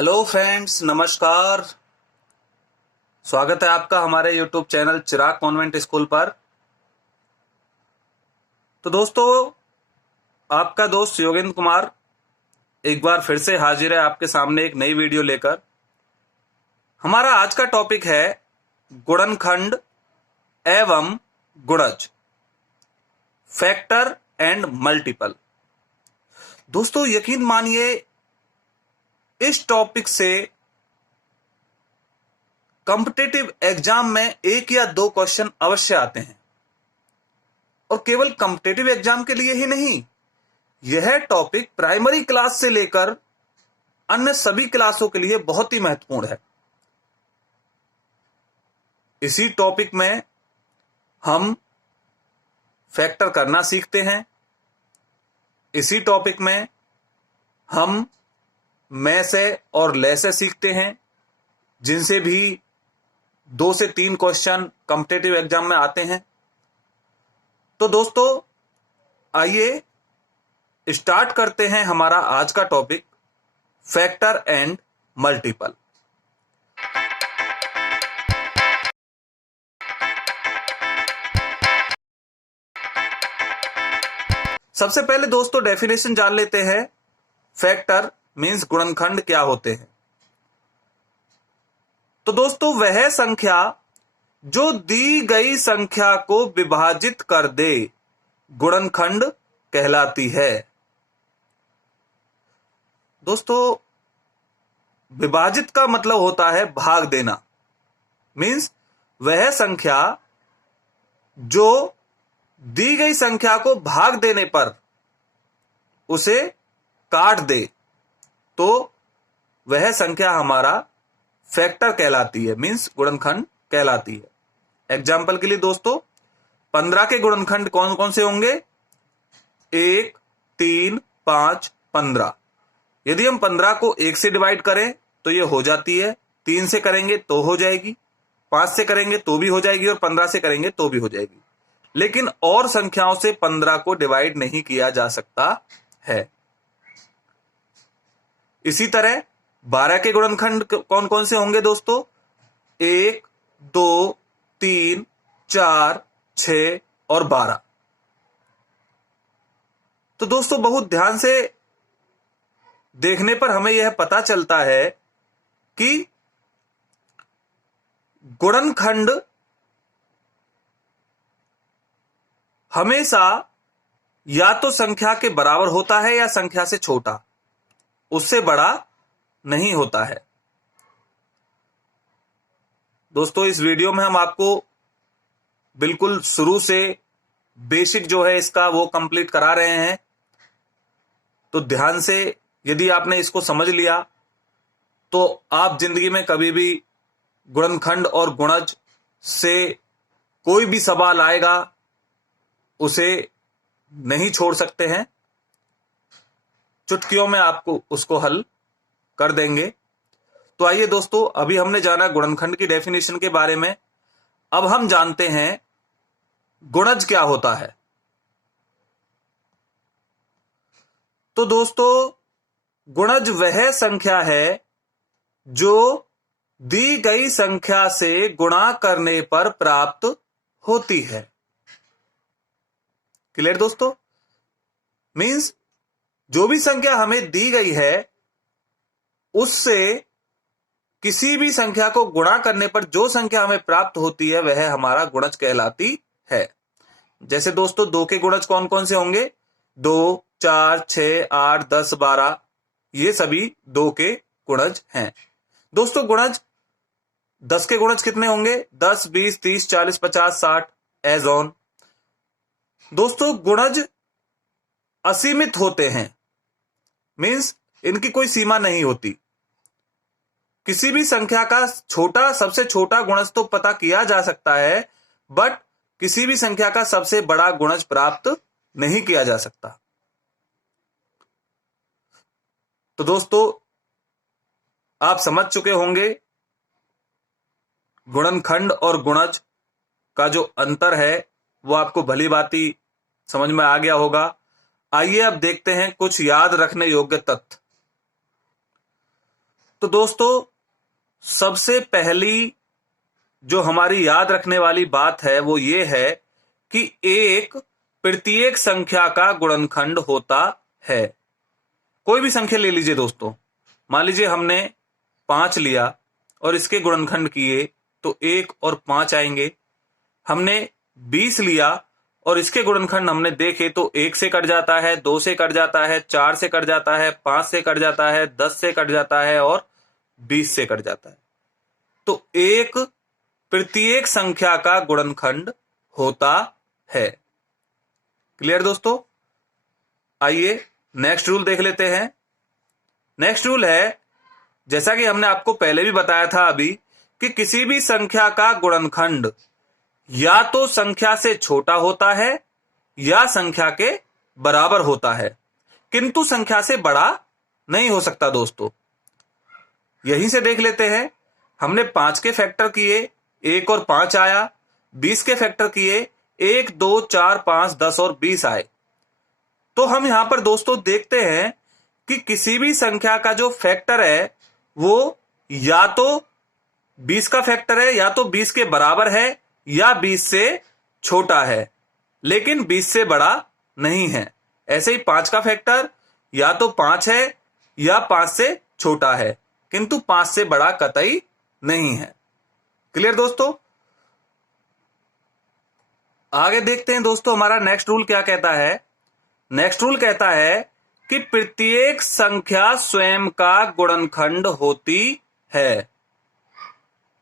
Hello friends, नमस्कार। स्वागत है आपका हमारे यूट्यूब चैनल चिराग कॉन्वेंट स्कूल पर। तो दोस्तों, आपका दोस्त योगेंद्र कुमार एक बार फिर से हाजिर है आपके सामने एक नई वीडियो लेकर। हमारा आज का टॉपिक है गुणनखंड एवं गुणज, फैक्टर एंड मल्टीपल। दोस्तों, यकीन मानिए इस टॉपिक से कॉम्पिटिटिव एग्जाम में एक या दो क्वेश्चन अवश्य आते हैं, और केवल कॉम्पिटिटिव एग्जाम के लिए ही नहीं, यह टॉपिक प्राइमरी क्लास से लेकर अन्य सभी क्लासों के लिए बहुत ही महत्वपूर्ण है। इसी टॉपिक में हम फैक्टर करना सीखते हैं। इसी टॉपिक में हम में से और ले से सीखते हैं, जिनसे भी 2 से 3 क्वेश्चन कॉम्पिटिटिव एग्जाम में आते हैं। तो दोस्तों, आइए स्टार्ट करते हैं हमारा आज का टॉपिक, फैक्टर एंड मल्टीपल। सबसे पहले दोस्तों डेफिनेशन जान लेते हैं। फैक्टर मींस गुणनखंड क्या होते हैं। तो दोस्तों, वह संख्या जो दी गई संख्या को विभाजित कर दे गुणनखंड कहलाती है। दोस्तों, विभाजित का मतलब होता है भाग देना। मींस वह संख्या जो दी गई संख्या को भाग देने पर उसे काट दे, तो वह संख्या हमारा फैक्टर कहलाती है, मींस गुणनखंड कहलाती है। एग्जाम्पल के लिए दोस्तों, 15 के गुणनखंड कौन कौन से होंगे? 1, 3, 5, 15। यदि हम 15 को 1 से डिवाइड करें तो ये हो जाती है, 3 से करेंगे तो हो जाएगी, 5 से करेंगे तो भी हो जाएगी, और 15 से करेंगे तो भी हो जाएगी। लेकिन और संख्याओं से 15 को डिवाइड नहीं किया जा सकता है। इसी तरह 12 के गुणनखंड कौन कौन से होंगे दोस्तों? 1, 2, 3, 4, 6 और 12। तो दोस्तों, बहुत ध्यान से देखने पर हमें यह पता चलता है कि गुणनखंड हमेशा या तो संख्या के बराबर होता है या संख्या से छोटा, उससे बड़ा नहीं होता है। दोस्तों, इस वीडियो में हम आपको बिल्कुल शुरू से बेसिक जो है इसका वो कंप्लीट करा रहे हैं। तो ध्यान से यदि आपने इसको समझ लिया तो आप जिंदगी में कभी भी गुणनखंड और गुणज से कोई भी सवाल आएगा उसे नहीं छोड़ सकते हैं। चुटकियों में आपको उसको हल कर देंगे। तो आइए दोस्तों, अभी हमने जाना गुणनखंड की डेफिनेशन के बारे में। अब हम जानते हैं गुणज क्या होता है। तो दोस्तों, गुणज वह संख्या है जो दी गई संख्या से गुणा करने पर प्राप्त होती है। क्लियर दोस्तों? मींस जो भी संख्या हमें दी गई है उससे किसी भी संख्या को गुणा करने पर जो संख्या हमें प्राप्त होती है वह हमारा गुणज कहलाती है। जैसे दोस्तों, 2 के गुणज कौन कौन से होंगे? 2, 4, 6, 8, 10, 12, ये सभी 2 के गुणज हैं। दोस्तों, गुणज 10 के गुणज कितने होंगे? 10, 20, 30, 40, 50, 60 एज ऑन। दोस्तों, गुणज असीमित होते हैं, मींस इनकी कोई सीमा नहीं होती। किसी भी संख्या का सबसे छोटा गुणज तो पता किया जा सकता है, बट किसी भी संख्या का सबसे बड़ा गुणज प्राप्त नहीं किया जा सकता। तो दोस्तों, आप समझ चुके होंगे गुणनखंड और गुणज का जो अंतर है वो आपको भली भांति समझ में आ गया होगा। आइए अब देखते हैं कुछ याद रखने योग्य तथ्य। तो दोस्तों सबसे पहली जो हमारी याद रखने वाली बात है वो ये है कि एक प्रत्येक संख्या का गुणनखंड होता है। कोई भी संख्या ले लीजिए दोस्तों, मान लीजिए हमने 5 लिया और इसके गुणनखंड किए तो 1 और 5 आएंगे। हमने 20 लिया और इसके गुणनखंड हमने देखे तो 1 से कट जाता है, 2 से कट जाता है, 4 से कट जाता है, 5 से कट जाता है, 10 से कट जाता है और 20 से कट जाता है। तो एक प्रत्येक संख्या का गुणनखंड होता है। क्लियर दोस्तों? आइए नेक्स्ट रूल देख लेते हैं। नेक्स्ट रूल है, जैसा कि हमने आपको पहले भी बताया था अभी, कि किसी भी संख्या का गुणनखंड या तो संख्या से छोटा होता है या संख्या के बराबर होता है, किंतु संख्या से बड़ा नहीं हो सकता दोस्तों। यहीं से देख लेते हैं, हमने 5 के फैक्टर किए, 1 और 5 आया। 20 के फैक्टर किए, 1, 2, 4, 5, 10 और 20 आए। तो हम यहां पर दोस्तों देखते हैं कि किसी भी संख्या का जो फैक्टर है वो या तो 20 का फैक्टर है, या तो 20 के बराबर है या 20 से छोटा है, लेकिन 20 से बड़ा नहीं है। ऐसे ही 5 का फैक्टर या तो 5 है या 5 से छोटा है, किंतु 5 से बड़ा कतई नहीं है। क्लियर दोस्तों? आगे देखते हैं दोस्तों, हमारा नेक्स्ट रूल क्या कहता है। नेक्स्ट रूल कहता है कि प्रत्येक संख्या स्वयं का गुणनखंड होती है।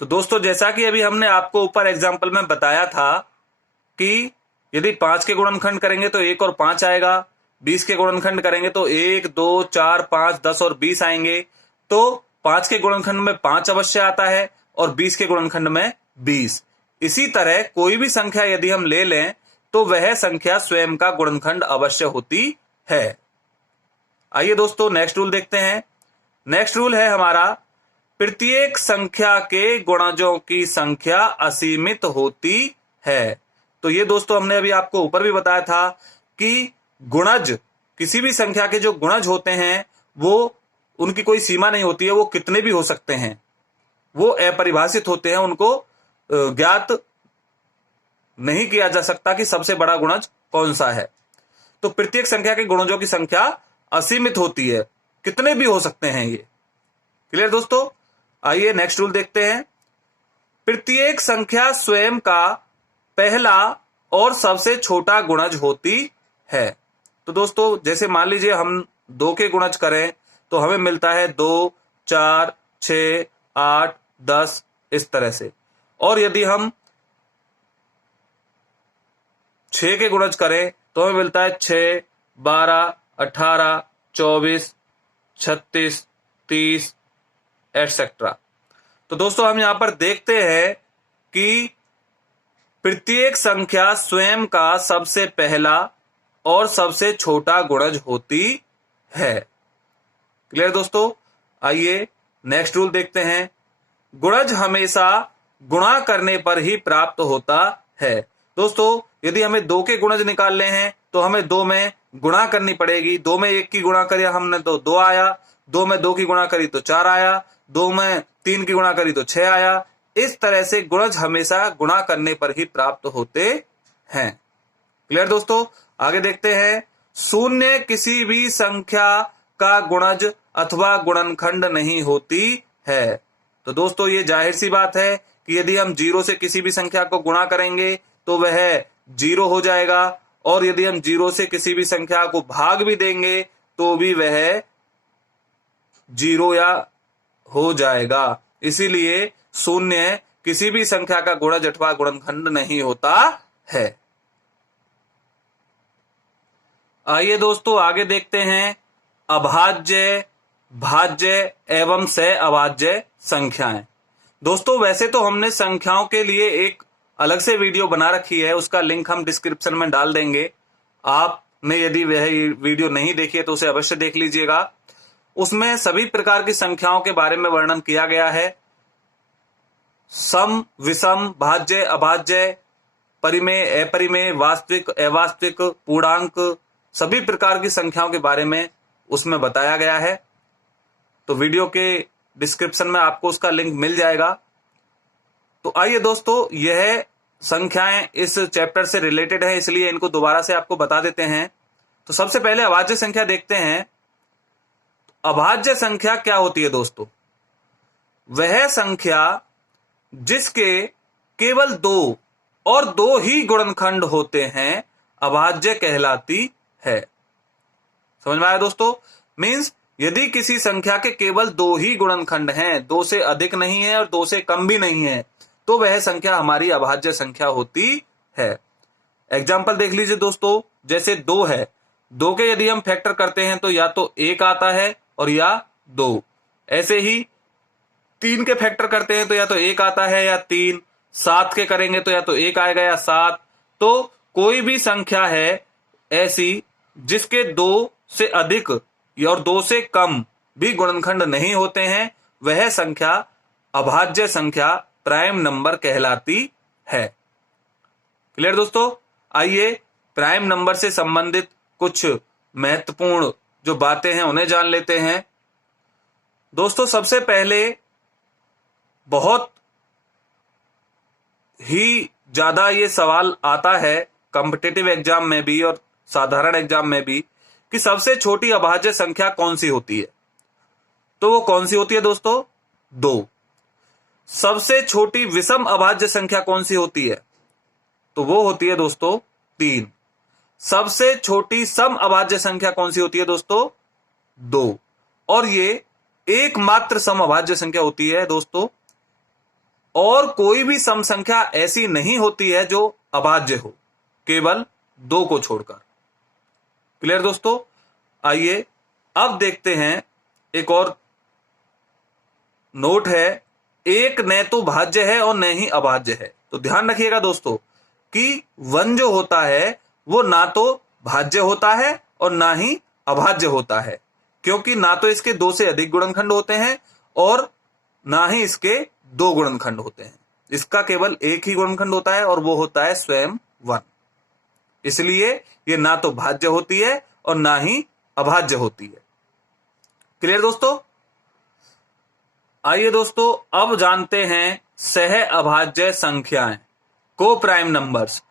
तो दोस्तों जैसा कि अभी हमने आपको ऊपर एग्जाम्पल में बताया था कि यदि 5 के गुणनखंड करेंगे तो 1 और 5 आएगा, 20 के गुणनखंड करेंगे तो 1, 2, 4, 5, 10 और 20 आएंगे। तो 5 के गुणनखंड में 5 अवश्य आता है और 20 के गुणनखंड में 20। इसी तरह कोई भी संख्या यदि हम ले लें तो वह संख्या स्वयं का गुणनखंड अवश्य होती है। आइए दोस्तों नेक्स्ट रूल देखते हैं। नेक्स्ट रूल है हमारा, प्रत्येक संख्या के गुणजों की संख्या असीमित होती है। तो ये दोस्तों हमने अभी आपको ऊपर भी बताया था कि गुणज, किसी भी संख्या के जो गुणज होते हैं वो उनकी कोई सीमा नहीं होती है, वो कितने भी हो सकते हैं, वो अपरिभाषित होते हैं, उनको ज्ञात नहीं किया जा सकता कि सबसे बड़ा गुणज कौन सा है। तो प्रत्येक संख्या के गुणजों की संख्या असीमित होती है, कितने भी हो सकते हैं ये। क्लियर दोस्तों? आइए नेक्स्ट रूल देखते हैं। प्रत्येक संख्या स्वयं का पहला और सबसे छोटा गुणज होती है। तो दोस्तों जैसे मान लीजिए हम 2 के गुणज करें तो हमें मिलता है 2, 4, 6, 8, 10 इस तरह से। और यदि हम 6 के गुणज करें तो हमें मिलता है 6, 12, 18, 24, 36, 30 एटसेट्रा। तो दोस्तों हम यहां पर देखते हैं कि प्रत्येक संख्या स्वयं का सबसे पहला और सबसे छोटा गुणज होती है। क्लियर दोस्तों? आइए नेक्स्ट रूल देखते हैं। गुणज हमेशा गुणा करने पर ही प्राप्त होता है। दोस्तों यदि हमें 2 के गुणज निकालने हैं तो हमें 2 में गुणा करनी पड़ेगी। 2 में 1 की गुणा करिए हमने तो 2 आया, 2 में 2 की गुणा करी तो 4 आया, 2 में 3 की गुणा करी तो 6 आया। इस तरह से गुणज हमेशा गुणा करने पर ही प्राप्त होते हैं। क्लियर दोस्तों? आगे देखते हैं। शून्य किसी भी संख्या का गुणज अथवा गुणनखंड नहीं होती है। तो दोस्तों ये जाहिर सी बात है कि यदि हम 0 से किसी भी संख्या को गुणा करेंगे तो वह 0 हो जाएगा, और यदि हम 0 से किसी भी संख्या को भाग भी देंगे तो भी वह 0 या हो जाएगा। इसीलिए शून्य किसी भी संख्या का गुणज अथवा गुणनखंड नहीं होता है। आइए दोस्तों आगे देखते हैं अभाज्य, भाज्य एवं सहअभाज्य संख्याएं। दोस्तों वैसे तो हमने संख्याओं के लिए एक अलग से वीडियो बना रखी है, उसका लिंक हम डिस्क्रिप्शन में डाल देंगे। आपने यदि वह वीडियो नहीं देखी है तो उसे अवश्य देख लीजिएगा। उसमें सभी प्रकार की संख्याओं के बारे में वर्णन किया गया है। सम, विषम, भाज्य, अभाज्य, परिमेय, अपरिमेय, वास्तविक, अवास्तविक, पूर्णांक, सभी प्रकार की संख्याओं के बारे में उसमें बताया गया है। तो वीडियो के डिस्क्रिप्शन में आपको उसका लिंक मिल जाएगा। तो आइए दोस्तों, यह संख्याएं इस चैप्टर से रिलेटेड है, इसलिए इनको दोबारा से आपको बता देते हैं। तो सबसे पहले अभाज्य संख्या देखते हैं। अभाज्य संख्या क्या होती है दोस्तों? वह संख्या जिसके केवल दो और दो ही गुणनखंड होते हैं अभाज्य कहलाती है। समझ में आया दोस्तों? मींस यदि किसी संख्या के केवल दो ही गुणनखंड हैं, दो से अधिक नहीं है और दो से कम भी नहीं है, तो वह संख्या हमारी अभाज्य संख्या होती है। एग्जाम्पल देख लीजिए दोस्तों, जैसे 2 है, 2 के यदि हम फैक्टर करते हैं तो या तो 1 आता है और या 2। ऐसे ही 3 के फैक्टर करते हैं तो या तो 1 आता है या 3। 7 के करेंगे तो या तो 1 आएगा या 7। तो कोई भी संख्या है ऐसी जिसके 2 से अधिक और 2 से कम भी गुणनखंड नहीं होते हैं, वह संख्या अभाज्य संख्या प्राइम नंबर कहलाती है। क्लियर दोस्तों? आइए प्राइम नंबर से संबंधित कुछ महत्वपूर्ण जो बातें हैं उन्हें जान लेते हैं। दोस्तों सबसे पहले बहुत ही ज्यादा ये सवाल आता है कॉम्पिटिटिव एग्जाम में भी और साधारण एग्जाम में भी कि सबसे छोटी अभाज्य संख्या कौन सी होती है। तो वो कौन सी होती है दोस्तों? 2। सबसे छोटी विषम अभाज्य संख्या कौन सी होती है? तो वो होती है दोस्तों 3। सबसे छोटी सम अभाज्य संख्या कौन सी होती है दोस्तों? 2। और ये एकमात्र सम अभाज्य संख्या होती है दोस्तों, और कोई भी सम संख्या ऐसी नहीं होती है जो अभाज्य हो, केवल 2 को छोड़कर। क्लियर दोस्तों? आइए अब देखते हैं एक और नोट है, एक न तो भाज्य है और न ही अभाज्य है। तो ध्यान रखिएगा दोस्तों कि 1 जो होता है वो ना तो भाज्य होता है और ना ही अभाज्य होता है, क्योंकि ना तो इसके 2 से अधिक गुणनखंड होते हैं और ना ही इसके 2 गुणनखंड होते हैं। इसका केवल एक ही गुणनखंड होता है और वो होता है स्वयं 1। इसलिए ये ना तो भाज्य होती है और ना ही अभाज्य होती है। क्लियर दोस्तों? आइए दोस्तों अब जानते हैं सह अभाज्य संख्याएं, को प्राइम नंबर्स।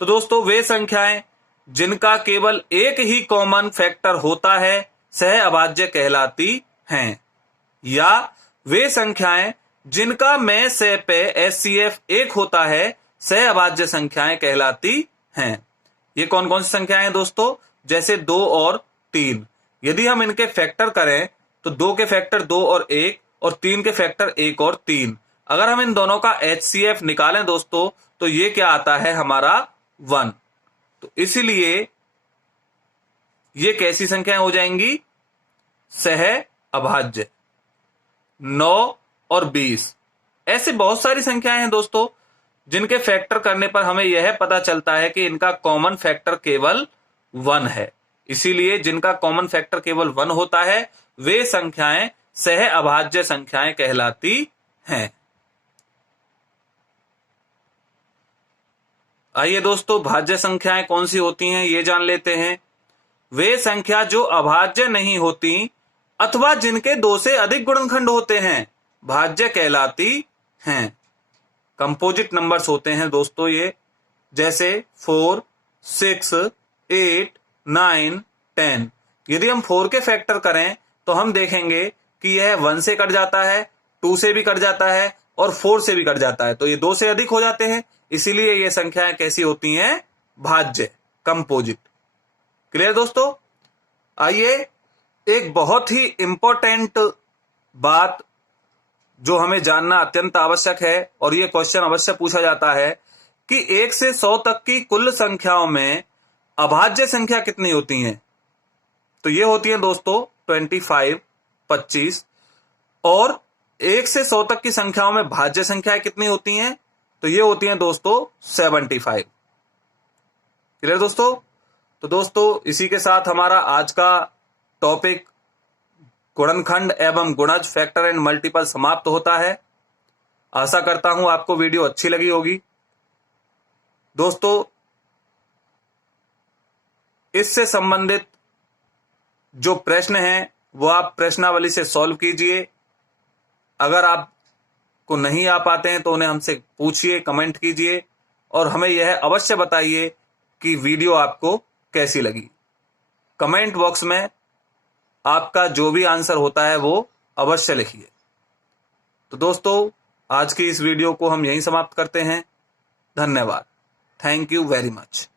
तो दोस्तों वे संख्याएं जिनका केवल एक ही कॉमन फैक्टर होता है सह अभाज्य कहलाती हैं, या वे संख्याएं जिनका में से पे एचसीएफ 1 होता है सह अभाज्य संख्याएं कहलाती हैं। ये कौन कौन सी संख्याएं हैं दोस्तों? जैसे 2 और 3। यदि हम इनके फैक्टर करें तो 2 के फैक्टर 2 और 1 और 3 के फैक्टर 1 और 3। अगर हम इन दोनों का एचसीएफ निकालें दोस्तों तो ये क्या आता है हमारा 1। तो इसीलिए ये कैसी संख्याएं हो जाएंगी? सह अभाज्य। 9 और 20 ऐसे बहुत सारी संख्याएं हैं दोस्तों जिनके फैक्टर करने पर हमें यह पता चलता है कि इनका कॉमन फैक्टर केवल 1 है। इसीलिए जिनका कॉमन फैक्टर केवल 1 होता है वे संख्याएं सह अभाज्य संख्याएं कहलाती हैं। आइए दोस्तों भाज्य संख्याएं कौन सी होती हैं ये जान लेते हैं। वे संख्या जो अभाज्य नहीं होती अथवा जिनके 2 से अधिक गुणनखंड होते हैं भाज्य कहलाती हैं। कंपोजिट नंबर्स होते हैं दोस्तों ये, जैसे 4, 6, 8, 9, 10। यदि हम 4 के फैक्टर करें तो हम देखेंगे कि यह 1 से कट जाता है, 2 से भी कट जाता है और 4 से भी कट जाता है, तो ये 2 से अधिक हो जाते हैं। इसीलिए ये संख्याएं कैसी होती हैं? भाज्य, कंपोजिट। क्लियर दोस्तों? आइए एक बहुत ही इंपॉर्टेंट बात जो हमें जानना अत्यंत आवश्यक है, और ये क्वेश्चन अवश्य पूछा जाता है कि 1 से 100 तक की कुल संख्याओं में अभाज्य संख्या कितनी होती हैं? तो ये होती हैं दोस्तों 25, 25। और 1 से 100 तक की संख्याओं में भाज्य संख्याएं कितनी होती हैं? तो ये होती हैं दोस्तों 75। क्लियर दोस्तों? तो दोस्तों इसी के साथ हमारा आज का टॉपिक गुणनखंड एवं गुणज फैक्टर एंड मल्टीपल समाप्त होता है। आशा करता हूं आपको वीडियो अच्छी लगी होगी। दोस्तों इससे संबंधित जो प्रश्न हैं वो आप प्रश्नावली से सॉल्व कीजिए। अगर आपको नहीं आ पाते हैं तो उन्हें हमसे पूछिए, कमेंट कीजिए और हमें यह अवश्य बताइए कि वीडियो आपको कैसी लगी। कमेंट बॉक्स में आपका जो भी आंसर होता है वो अवश्य लिखिए। तो दोस्तों, आज की इस वीडियो को हम यहीं समाप्त करते हैं। धन्यवाद। Thank you very much.